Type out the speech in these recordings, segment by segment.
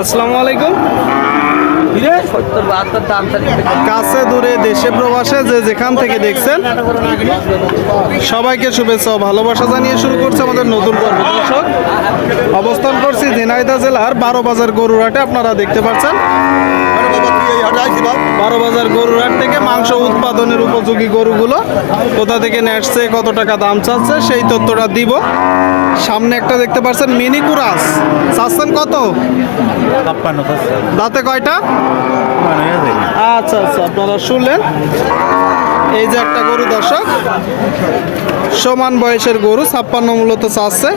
আসসালামু আলাইকুম। কাছে দূরে দেশে প্রবাসে যে যেখান থেকে দেখছেন, সবাইকে শুভেচ্ছা ও ভালোবাসা জানিয়ে শুরু করছে আমাদের নতুন অবস্থান করছি ঝিনাইদা জেলার বারো বাজার গরুরাটে আপনারা দেখতে পাচ্ছেন। বারো বাজার গরুরহাট থেকে মাংস উৎপাদনের উপযোগী গরুগুলো কোথা থেকে নেসছে কত টাকা দাম চাচ্ছে সেই তথ্যটা দিব। সামনে একটা দেখতে পাচ্ছেন মিনি কুরাস। চাচ্ছেন কত? দাঁতে কয়টা? আচ্ছা আচ্ছা আপনারা শুনলেন। এই যে একটা গরু দর্শক। সমান বয়সের গরু ছাপ্পান্ন মূলত চাচ্ছে।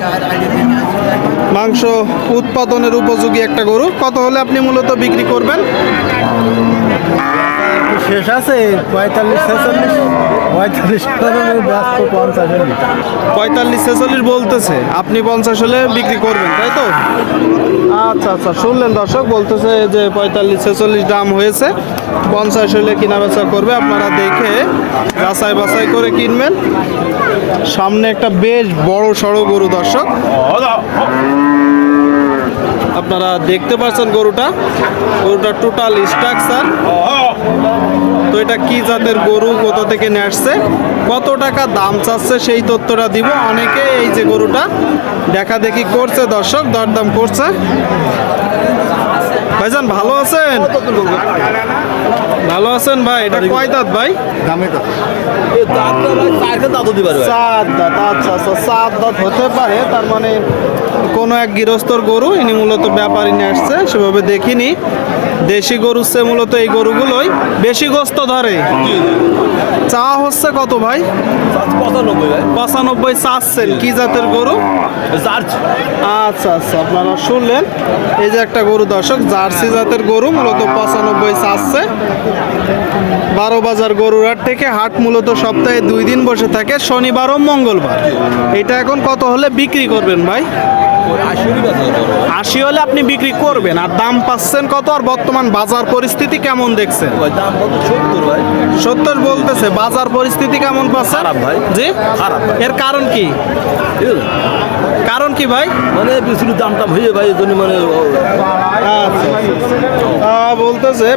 মাংস উৎপাদনের উপযোগী একটা গরু। কত হলে আপনি মূলত বিক্রি করবেন? শেষ আছে? পঁয়তাল্লিশ, ছেচল্লিশ? পঁয়তাল্লিশ পঞ্চাশ পঁয়তাল্লিশ, ছেচল্লিশ বলতেছে। আপনি পঞ্চাশ হলে বিক্রি করবেন, তাই তো? আচ্ছা আচ্ছা শুনলেন দর্শক, বলতেছে যে পঁয়তাল্লিশ, ছেচল্লিশ দাম হয়েছে। পঞ্চাশ হলে কিনা বেচা করবে, আপনারা দেখে যাচাই বাছাই করে কিনবেন। সামনে একটা বেশ বড় সড়ো গরু, দর্শক। আপনারা দেখতে পাচ্ছেন গরুটা। গরুটা টোটাল স্ট্রাকচার তো এটা কি জাতের গরু কোথা থেকে আসছে কত টাকা দাম চাচ্ছে সেই তথ্যটা দিব। অনেকে এই যে গরুটা দেখা দেখি করছে দর্শক দরদাম করছে। ভাইজান ভালো আছেন? ভালো আছেন ভাই এটা কয় দাঁত ভাই? চার দাঁত আচ্ছা আচ্ছা চার দাঁত হতে পারে তার মানে কোনো এক গৃহস্থর গরু ইনি মূলত ব্যাপারী নিয়ে আসছে সেভাবে দেখিনি। দেশি গরুর চেয়ে মূলত এই গরুগুলোই বেশি গোস্ত ধরে। চা হচ্ছে কত ভাই? পঁচানব্বই চাচ্ছেন কি জাতের গরু? আচ্ছা আচ্ছা আপনারা শুনলেন। এই যে একটা গরু দর্শক জার্সি জাতের গরু মূলত পঁচানব্বই চাচ্ছে বারো বাজার গরুরহাট থেকে হাট মূলত সপ্তাহে দুই দিন বসে থাকে শনিবার ও মঙ্গলবার। এটা এখন কত হলে বিক্রি করবেন ভাই? আশি হলে আপনি বিক্রি করবেন। আর দাম পাচ্ছেন কত? আর বর্তমান বাজার পরিস্থিতি কেমন দেখছেন? সত্তর বলতেছে বাজার পরিস্থিতি কেমন পাচ্ছে খারাপ ভাই। জি? খারাপ এর কারণ কি? কারণ কি ভাই? মানে বিশুর দাম টাম হয়ে ভাই জন্য মানে বলতেছে,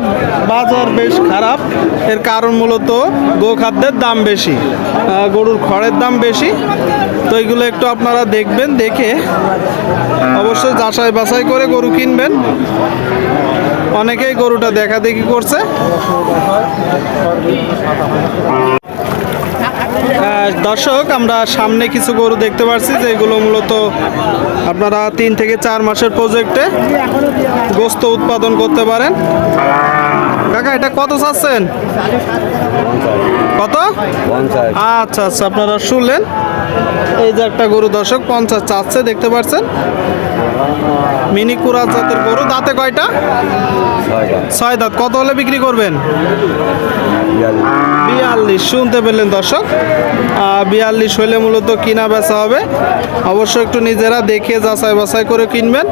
বাজার বেশ খারাপ। এর কারণ মূলত গোখাদ্যের দাম বেশি গরুর খড়ের দাম বেশি। তো এগুলো একটু আপনারা দেখবেন, দেখে অবশ্যই যাচাই বাছাই করে গরু কিনবেন। অনেকেই গরুটা দেখা দেখি করছে। দর্শক আমরা সামনে কিছু গরু দেখতে পাচ্ছি যেগুলো মূলত আপনারা তিন থেকে চার মাসের প্রজেক্টে গোস্ত উৎপাদন করতে পারেন। কাকা এটা কত চাচ্ছেন? কত? আচ্ছা আচ্ছা আপনারা শুনলেন। এই যে একটা গরু দর্শক পঞ্চাশ চাচ্ছে দেখতে পাচ্ছেন মিনি কুরাজ জাতের গরু দাঁতে কয়টা? ছয় দাঁত। কত হলে বিক্রি করবেন? বিয়াল্লিশ। শুনতে পেলেন দর্শক। বিয়াল্লিশ হলে মূলত কিনা বেচা হবে। অবশ্যই একটু নিজেরা দেখে যাচাই বাছাই করে কিনবেন।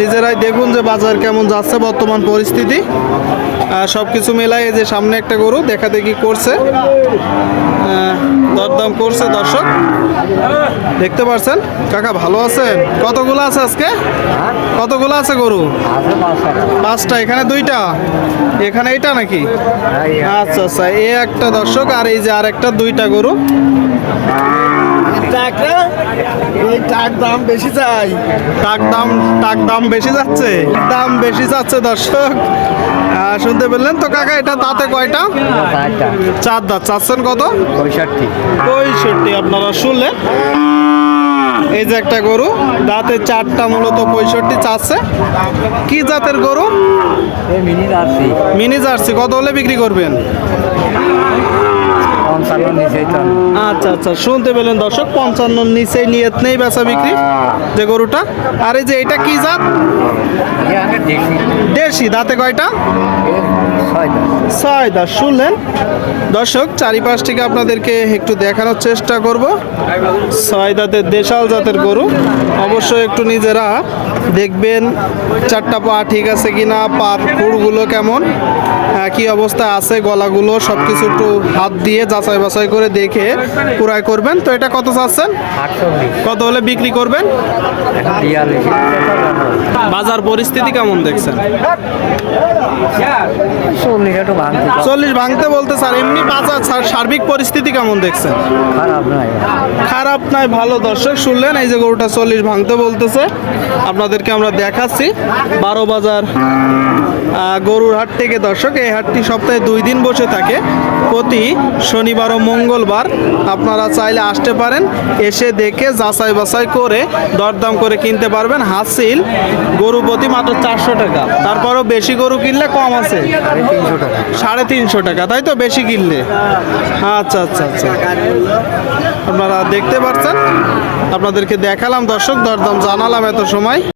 নিজেরাই দেখুন যে বাজার কেমন যাচ্ছে বর্তমান পরিস্থিতি। সব কিছু এই যে সামনে একটা গরু দেখা দেখি করছে। দরদাম করছে দর্শক। দেখতে পারছেন? কাকা ভালো আছেন? কতগুলো আছে? আজকে? কতগুলো আছে গরু? পাঁচটা। এখানে দুইটা? এখানে এটা নাকি? আচ্ছা আচ্ছা এই একটা দর্শক আর এই যে আর একটা দুইটা গরু। এই টাক দাম বেশি চাই। টাক দাম টাক দাম বেশি যাচ্ছে? দাম বেশি যাচ্ছে দর্শক। শুনতে পেলেন তো কাকা এটা তাতে কয়টা? চার দাঁত চাচ্ছেন কত? পঁয়ষট্টি। পঁয়ষট্টি আপনারা শুনলেন। এই যে একটা গরু দাঁতে চারটা মূলত পঁয়ষট্টি চাচ্ছে। কি জাতের গরু? মিনি আরসি মিনি জার্সি কত হলে বিক্রি করবেন? আচ্ছা আচ্ছা শুনতে পেলেন দর্শক পঞ্চান্ন নিচে নিয়ত নেই বেচা বিক্রি যে গরুটা। আর এই যে এটা কি জাত? দেশি। দাঁতে কয়টা? ছয় দাস শুনলেন? দর্শক চারিপাশ থেকে আপনাদেরকে একটু দেখানোর চেষ্টা করব। ছয় দাঁতের দেশাল জাতের গরু। অবশ্যই একটু নিজেরা দেখবেন চারটা পা ঠিক আছে কিনা পার খুরগুলো কেমন আহ, কি অবস্থা আছে গলাগুলো সব কিছু একটু হাত দিয়ে যাচাই বাছাই করে দেখে ক্রয় করবেন। তো এটা কত চাচ্ছেন? কত হলে বিক্রি করবেন? বাজার পরিস্থিতি কেমন দেখছেন? চল্লিশ একটু ভাঙতে চল্লিশ ভাঙতে বলতে স্যার এমনি বাজার সার- সার্বিক পরিস্থিতি কেমন দেখছেন? খারাপ নয় খারাপ নয় ভালো। দর্শক শুনলেন এই যে গরুটা চল্লিশ ভাঙতে বলতেছে। আপনাদেরকে আমরা দেখাচ্ছি। বারো বাজার গরুর হাট থেকে দর্শক, এই হাটটি সপ্তাহে দুই দিন বসে থাকে। প্রতি শনিবার ও মঙ্গলবার আপনারা চাইলে আসতে পারেন, এসে দেখে যাচাই বাছাই করে দরদাম করে কিনতে পারবেন। হাসিল গরু প্রতি মাত্র চারশো টাকা। তারপরও বেশি গরু কিনলে কম আছে। সাড়ে তিনশো টাকা, তাই তো? বেশি কিনলে। আচ্ছা আচ্ছা আচ্ছা। আপনারা দেখতে পাচ্ছেন আপনাদেরকে দেখালাম দর্শক, দরদাম জানালাম এত সময়।